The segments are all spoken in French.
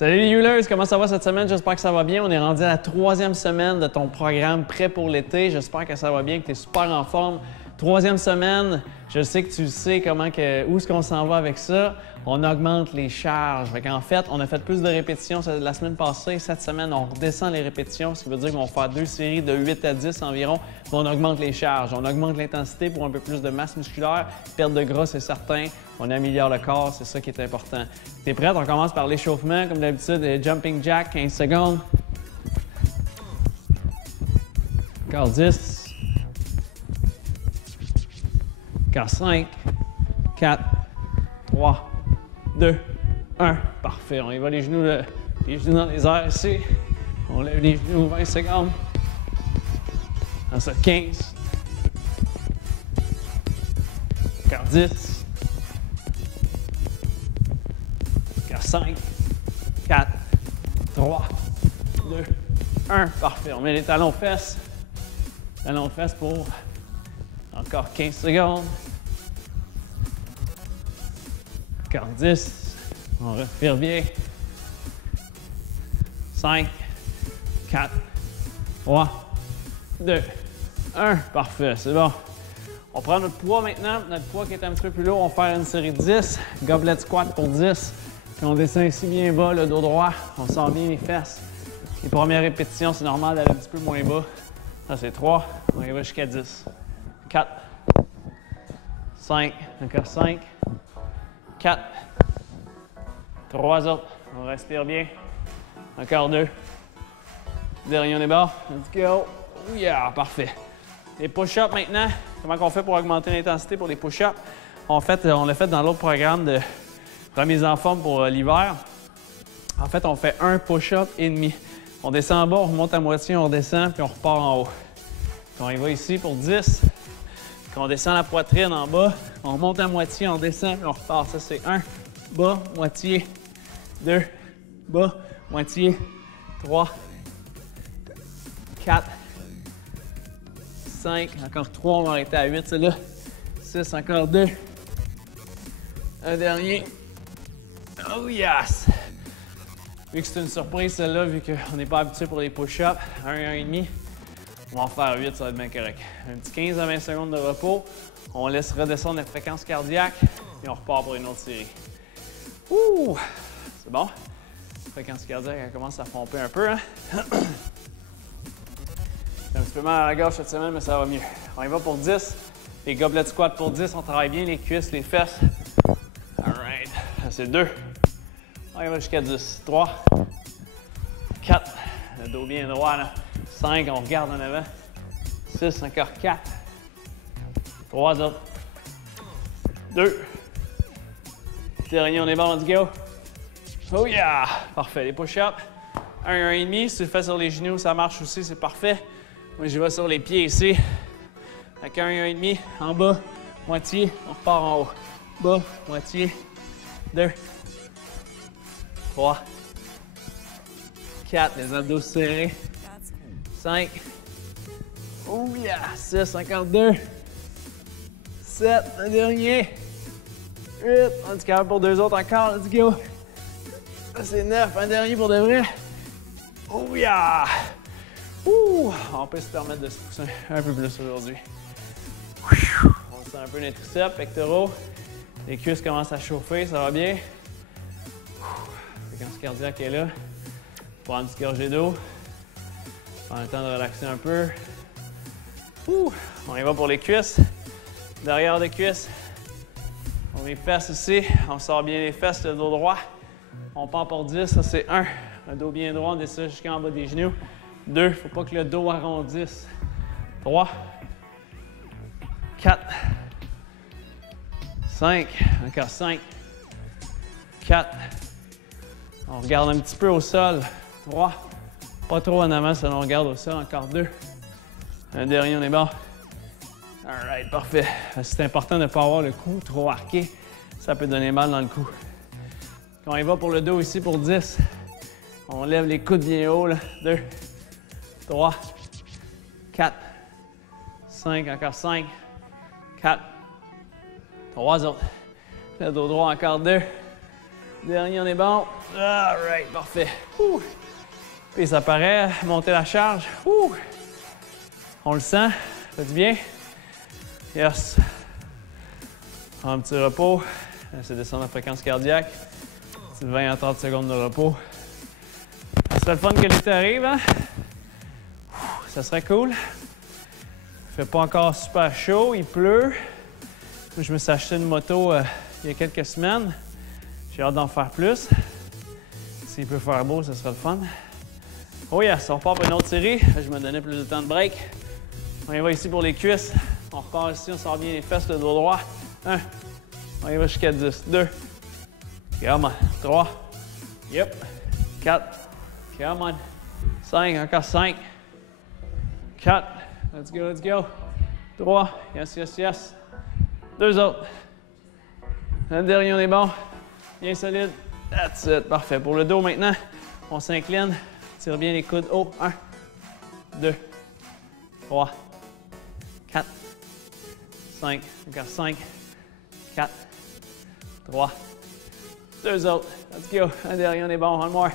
Salut les Healers, comment ça va cette semaine? J'espère que ça va bien. On est rendu à la 3e semaine de ton programme prêt pour l'été. J'espère que ça va bien, que tu es super en forme. 3e semaine, je sais que tu sais où est-ce qu'on s'en va avec ça. On augmente les charges. En fait, on a fait plus de répétitions la semaine passée. Cette semaine, on redescend les répétitions, ce qui veut dire qu'on va faire 2 séries de 8 à 10 environ. On augmente les charges. On augmente l'intensité pour un peu plus de masse musculaire. Perte de gras, c'est certain. On améliore le corps, c'est ça qui est important. T'es prête? On commence par l'échauffement, comme d'habitude. Jumping jack, 15 secondes. Encore 10. Encore 5, 4, 3, 2, 1. Parfait. On y va les genoux dans les airs ici. On lève les genoux 20 secondes. Ensuite 15. Encore 10. Encore 5, 4, 3, 2, 1. Parfait. On met les talons fesses. Talons fesses pour encore 15 secondes. Encore 10. On respire bien. 5, 4, 3, 2, 1. Parfait, c'est bon. On prend notre poids maintenant. Notre poids qui est un petit peu plus lourd, on va faire une série de 10. Goblet squat pour 10. Puis on descend ici bien bas, le dos droit. On sent bien les fesses. Les premières répétitions, c'est normal d'aller un petit peu moins bas. Ça, c'est 3. On y va jusqu'à 10. 4, 5, encore 5, 4, 3 autres, on respire bien, encore 2, derrière on est bas, let's go, oh yeah, parfait. Les push-ups maintenant, comment on fait pour augmenter l'intensité pour les push-ups? En fait, on l'a fait dans l'autre programme de remise en forme pour l'hiver. En fait, on fait un push-up et demi. On descend en bas, on remonte à moitié, on redescend, puis on repart en haut. Puis on y va ici pour 10. Puis on descend la poitrine en bas, on monte à moitié, on descend, puis on repart. Ça, c'est 1, bas, moitié, 2, bas, moitié, 3, 4, 5, encore 3, on va arrêter à 8, celle-là. 6, encore 2. Un dernier. Oh yes! Vu que c'est une surprise, celle-là, vu qu'on n'est pas habitué pour les push-ups, 1, 1,5. On va en faire 8, ça va être bien correct. Un petit 15 à 20 secondes de repos. On laisse redescendre la fréquence cardiaque et on repart pour une autre série. Ouh! C'est bon? La fréquence cardiaque, elle commence à pomper un peu. Hein? J'ai un petit peu mal à la gorge cette semaine, mais ça va mieux. On y va pour 10. Les gobelets squat pour 10. On travaille bien les cuisses, les fesses. All right. C'est 2. On y va jusqu'à 10. 3. 4. Le dos bien droit, là. 5, on regarde en avant. 6, encore 4. 3 autres. 2. Dernier, on est bon, let's go. Oh yeah! Parfait, les push-ups. 1, 1,5. Si tu le fais sur les genoux, ça marche aussi, c'est parfait. Moi, je vais sur les pieds ici. Avec 1, 1,5. En bas, moitié, on repart en haut. Bas, moitié. 2. 3. 4, les abdos serrés. 5. Oh yeah! 6, encore 2. 7, un dernier. 8, handicap pour 2 autres encore, let's go. Ça c'est 9, un dernier pour de vrai. Oh yeah! Ouh! On peut se permettre de se pousser un peu plus aujourd'hui. On sent un peu les triceps, pectoraux. Les cuisses commencent à chauffer, ça va bien. La fréquence cardiaque est là. Prends une petite gorgée d'eau. Prends le temps de relaxer un peu. Ouh. On y va pour les cuisses. Derrière les cuisses. On les fesses ici. On sort bien les fesses, le dos droit. On part pour 10. Ça, c'est 1. Le dos bien droit. On descend jusqu'en bas des genoux. 2. Il ne faut pas que le dos arrondisse. 3. 4. 5. Encore 5. 4. On regarde un petit peu au sol. 3. Pas trop en avant, ça on regarde au sol. Encore 2. Un dernier, on est bon. All right, parfait. C'est important de ne pas avoir le cou trop arqué. Ça peut donner mal dans le cou. Quand on y va pour le dos ici pour 10, on lève les coudes bien haut. Là. 2, 3, 4, 5, encore 5, 4, 3 autres. Le dos droit, encore 2, Dernier, on est bon. All right, parfait. Ouh. Puis ça paraît, monter la charge. Ouh. On le sent, ça fait du bien. Yes. Un petit repos. Laissez descendre la fréquence cardiaque. Petit 20 à 30 secondes de repos. Ça serait le fun que l'été arrive, hein? Ça serait cool. Il fait pas encore super chaud, il pleut. Je me suis acheté une moto il y a quelques semaines. J'ai hâte d'en faire plus. S'il peut faire beau, ça serait le fun. Oh yes, on repart pour une autre série. Je me donnais plus de temps de break. On y va ici pour les cuisses. On repart ici, on sort bien les fesses, le dos droit. 1. On y va jusqu'à 10. 2. Come on. 3. Yep. 4. Come on. 5. Encore 5. 4. Let's go, let's go. 3. Yes, yes, yes. 2 autres. Le dernier, on est bon. Bien solide. That's it. Parfait. Pour le dos maintenant, on s'incline. Tire bien les coudes haut. 1. 2. 3. 4. 5. Encore 5. 4. 3. 2 autres. Let's go. Un dernier, on est bon. One more.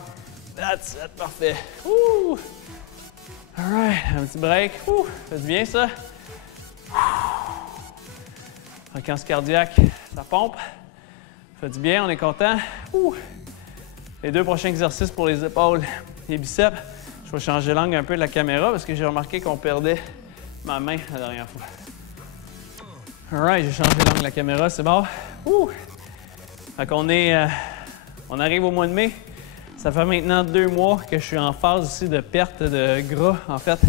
That's it. Parfait. Ouh. All right. Un petit break. Ouh. Fait du bien, ça. Fréquence cardiaque, ça pompe. Fait du bien, on est content. Ouh. Les 2 prochains exercices pour les épaules, les biceps. Je vais changer l'angle un peu de la caméra parce que j'ai remarqué qu'on perdait ma main la dernière fois. Alright, j'ai changé l'angle de la caméra, c'est bon. Ouh. Fait qu'on on arrive au mois de mai. Ça fait maintenant 2 mois que je suis en phase aussi de perte de gras. En fait,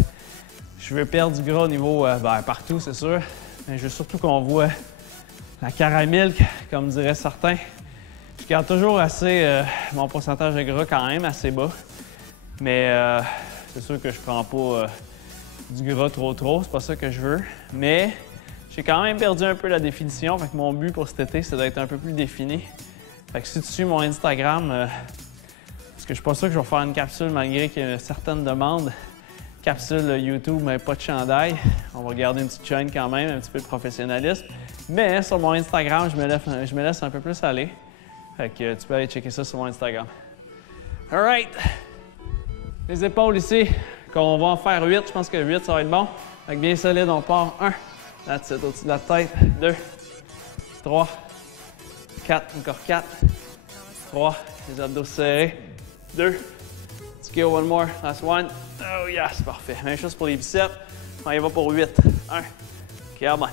je veux perdre du gras au niveau, partout, c'est sûr. Mais je veux surtout qu'on voit la caramilk, comme diraient certains. Je garde toujours assez mon pourcentage de gras quand même assez bas. Mais c'est sûr que je prends pas du gras trop, c'est pas ça que je veux. Mais j'ai quand même perdu un peu la définition. Fait que mon but pour cet été, c'est d'être un peu plus défini. Fait que si tu suis mon Instagram, parce que je suis pas sûr que je vais faire une capsule malgré qu'il y a certaines demandes. Capsule YouTube, mais pas de chandail. On va garder une petite chaîne quand même, un petit peu de professionnalisme. Mais sur mon Instagram, je me laisse un peu plus aller. Fait que tu peux aller checker ça sur mon Instagram. All right. Les épaules ici, qu'on va en faire 8. Je pense que 8, ça va être bon. Fait que bien solide, on part. 1. That's it, au-dessus de la tête. 2. 3. 4. Encore 4. 3. Les abdos serrés. 2. Let's go, one more. Last one. Oh yes, parfait. Même chose pour les biceps. On y va pour 8. 1. Come on.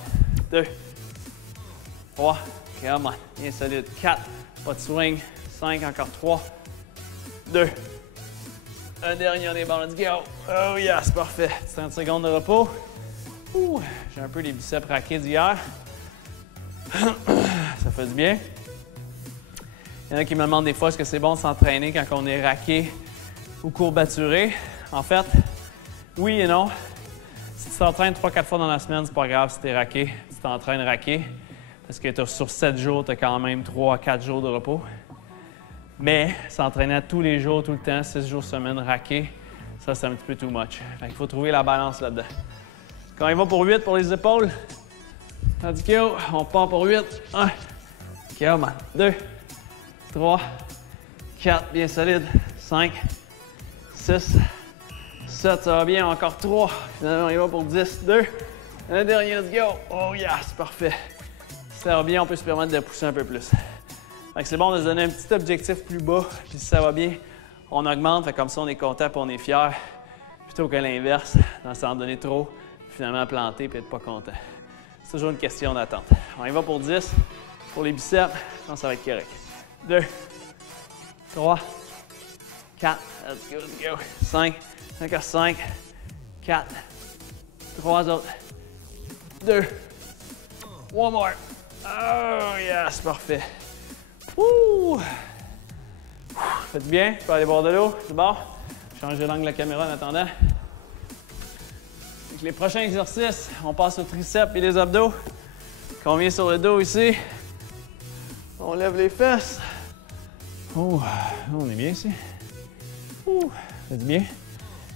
2. 3. Come on. Bien solide. 4. Pas de swing. 5. Encore 3. 2. Un dernier, on est bon. Let's go. Oh yes, parfait. 30 secondes de repos. J'ai un peu les biceps raqués d'hier. Ça fait du bien. Il y en a qui me demandent des fois est-ce que c'est bon de s'entraîner quand on est raqué ou courbaturé. En fait, oui et non. Si tu t'entraînes 3-4 fois dans la semaine, c'est pas grave si tu es raqué. Tu t'entraînes raqué. Parce que sur 7 jours, tu as quand même 3-4 jours de repos. Mais s'entraîner tous les jours, tout le temps, 6 jours semaine raqué, ça c'est un petit peu too much. Fait qu'il faut trouver la balance là-dedans. Quand il va pour 8 pour les épaules, tandis qu'on part pour 8. 1. Come on. 2. 3. 4. Bien solide. 5. 6. 7. Ça va bien. Encore 3. Finalement, on y va pour 10. 2. Un dernier. Let's go. Oh yes. Parfait. Si ça va bien, on peut se permettre de pousser un peu plus. Fait que c'est bon de se donner un petit objectif plus bas. Puis si ça va bien, on augmente. Fait comme ça, on est content et on est fier. Plutôt que l'inverse, d'en s'en donner trop, finalement planter et être pas content. C'est toujours une question d'attente. On y va pour 10. Pour les biceps, je pense que ça va être correct. 2, 3, 4, let's go, let's go. 5, encore 5, 4, 3 autres, 2, one more. Oh yes, parfait. Wouh! Faites bien, je peux aller boire de l'eau, c'est bon. Changer l'angle de la caméra en attendant. Donc, les prochains exercices, on passe aux triceps et les abdos. Quand on vient sur le dos ici, on lève les fesses. Oh, on est bien ici. Faites bien.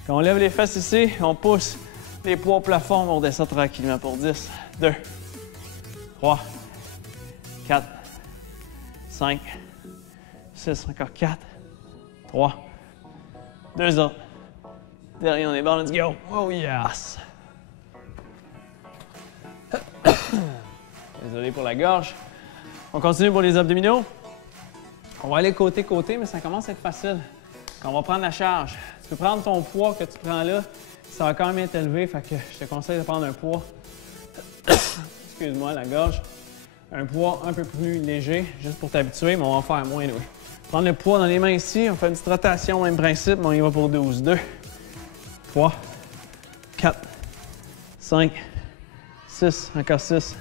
Quand on lève les fesses ici, on pousse les poids au plafond, on descend tranquillement pour 10, 2, 3, 4, 5, 6, 6, encore 4, 3, 2 autres. Derrière, on est bon, let's go. Oh yes! Désolé pour la gorge. On continue pour les abdominaux. On va aller côté-côté, mais ça commence à être facile. Quand on va prendre la charge, tu peux prendre ton poids que tu prends là, ça va quand même être élevé, fait que je te conseille de prendre un poids, excuse-moi, la gorge, un poids un peu plus léger, juste pour t'habituer, mais on va en faire moins, oui. Prendre le poids dans les mains ici, on fait une petite rotation, même principe, mais on y va pour 12. 2, 3, 4, 5, 6, encore 6,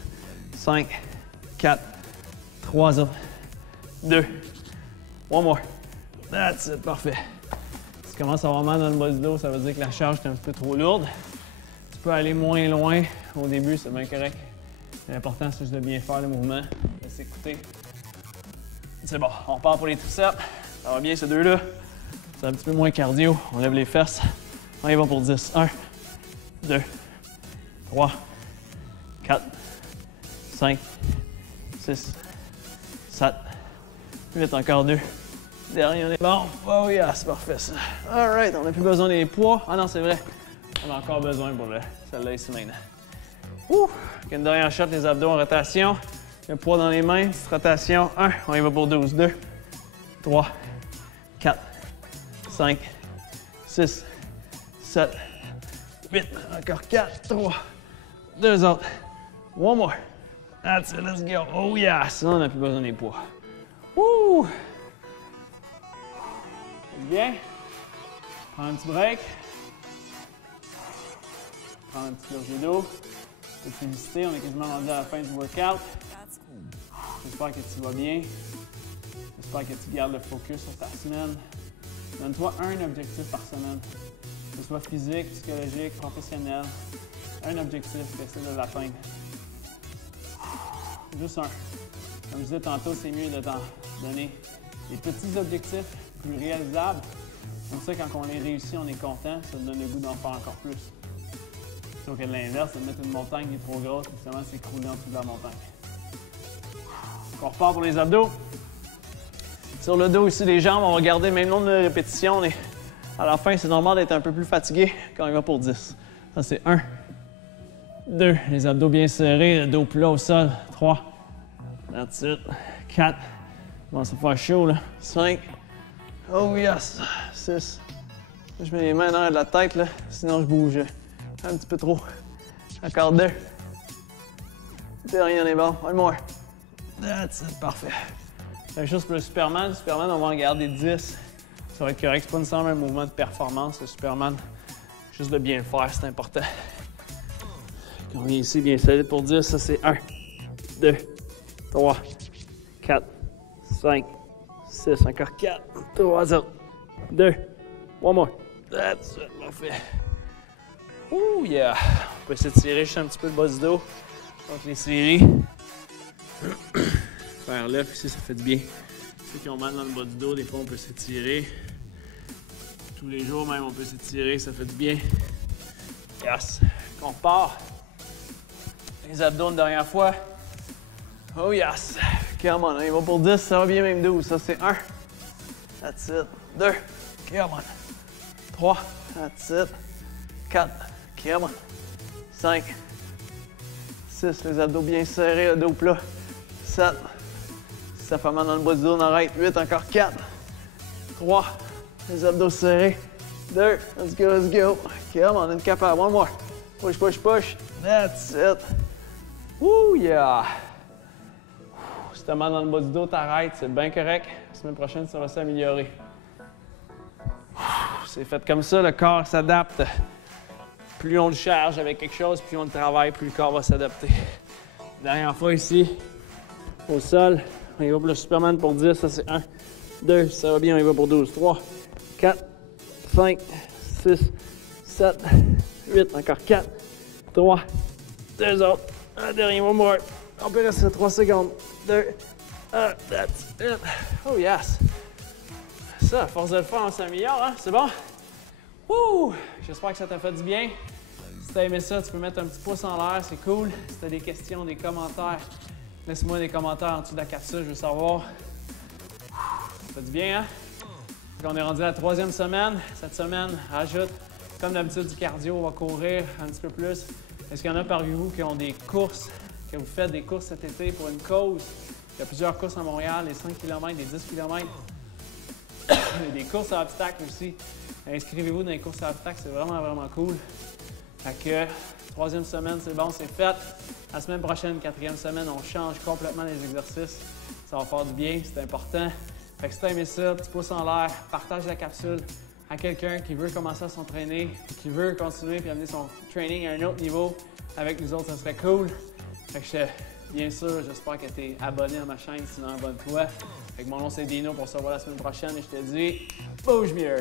5, 4, 3 autres, 2, one more. That's it, parfait. Si tu commences à avoir mal dans le bas du dos, ça veut dire que la charge est un peu trop lourde. Tu peux aller moins loin. Au début, c'est bien correct. L'important, c'est juste de bien faire le mouvement, de s'écouter. C'est bon, on part pour les triceps. Ça va bien, ces deux-là. C'est un petit peu moins cardio. On lève les fesses. On y va pour 10. 1, 2, 3, 4, 5, 6, 7, 8, encore 2. Dernier, on est bon. Oh yes, parfait ça. All right, on n'a plus besoin des poids. Ah non, c'est vrai. On a encore besoin pour celle-là ici maintenant. Ouh! Une dernière shot, les abdos en rotation. Le poids dans les mains, petite rotation. 1, on y va pour 12. 2, 3, 4, 5, 6, 7, 8, encore 4, 3, 2 autres. One more. That's it, let's go. Oh yes, on n'a plus besoin des poids. Ouh! Bien. Prends un petit break. Prends un petit gorgée d'eau. Je peux te féliciter, on est quasiment rendu à la fin du workout. J'espère que tu vas bien. J'espère que tu gardes le focus sur ta semaine. Donne-toi un objectif par semaine. Que ce soit physique, psychologique, professionnel. Un objectif, essaie de l'atteindre. Juste un. Comme je disais tantôt, c'est mieux de t'en donner des petits objectifs plus réalisables. Comme ça, quand on les réussit, on est content. Ça te donne le goût d'en faire encore plus. Plutôt que de l'inverse, c'est de mettre une montagne qui est trop grosse et justement s'écrouler en dessous de la montagne. Donc, on repart pour les abdos. Sur le dos ici, les jambes, on va garder le même nombre de répétitions. À la fin, c'est normal d'être un peu plus fatigué quand on va pour 10. Ça, c'est 1, 2, les abdos bien serrés, le dos plat au sol. 3, that's it. 4, bon, ça va faire chaud là. 5, oh yes. 6, je mets les mains dans de la tête là, sinon je bouge un petit peu trop. Encore 2. Dernier, on est bon. One more. That's it, parfait. Même chose pour le Superman. Le Superman, on va en garder 10. Ça va être correct. C'est pas nécessairement un mouvement de performance, le Superman. Juste de bien le faire, c'est important. Quand on vient ici, bien solide pour 10, ça c'est 1, 2, 3, 4, 5, 6, encore 4, 3 autres, 2, one more. That's it, parfait. Ouh, yeah! On peut s'étirer juste un petit peu le bas du dos contre les séries. Faire l'œuf ici, ça fait du bien. Ceux qui ont mal dans le bas du dos, des fois on peut s'étirer. Tous les jours même, on peut s'étirer, ça fait du bien. Yes! On repart. Les abdos une dernière fois. Oh yes! Come on, il va pour 10, ça va bien même 12. Ça c'est 1. That's it. 2. Come on. 3. That's it. 4. Come on. 5. 6. Les abdos bien serrés, le dos plat. 7. Si ça fait mal dans le bas du dos, on arrête. 8. Encore 4. 3. Les abdos serrés. 2. Let's go, let's go. Come on, on est capable. One more. Push, push, push. That's it. Ouh, yeah! Si t'as mal dans le bas du dos, t'arrêtes, c'est bien correct. La semaine prochaine, ça va s'améliorer. C'est fait comme ça, le corps s'adapte. Plus on le charge avec quelque chose, plus on le travaille, plus le corps va s'adapter. Dernière fois ici, au sol, on y va pour le Superman pour 10, ça c'est 1, 2, ça va bien, on y va pour 12, 3, 4, 5, 6, 7, 8, encore 4, 3, 2 autres. Un dernier, one more. On peut rester 3 secondes. 2, 1, that's it. Oh yes! Ça, à force de le faire, on s'améliore, hein? C'est bon? Wouh! J'espère que ça t'a fait du bien. Si t'as aimé ça, tu peux mettre un petit pouce en l'air, c'est cool. Si t'as des questions, des commentaires, laisse-moi des commentaires en dessous de la capsule, je veux savoir. fait du bien, hein? Donc, on est rendu à la 3e semaine. Cette semaine, rajoute, comme d'habitude, du cardio. On va courir un petit peu plus. Est-ce qu'il y en a parmi vous qui ont des courses, que vous faites des courses cet été pour une cause? Il y a plusieurs courses à Montréal, les 5 km, les 10 km. Il y a des courses à obstacles aussi. Inscrivez-vous dans les courses à obstacles, c'est vraiment, vraiment cool. Fait que, 3e semaine, c'est bon, c'est fait. La semaine prochaine, 4e semaine, on change complètement les exercices. Ça va faire du bien, c'est important. Fait que si t'as aimé ça, petit pouce en l'air, partage la capsule à quelqu'un qui veut commencer à s'entraîner, qui veut continuer et amener son training à un autre niveau. Avec nous autres, ça serait cool. Fait que bien sûr, j'espère que tu es abonné à ma chaîne, sinon abonne-toi. Fait que mon nom c'est Dino pour se revoir la semaine prochaine et je te dis, bouge mieux!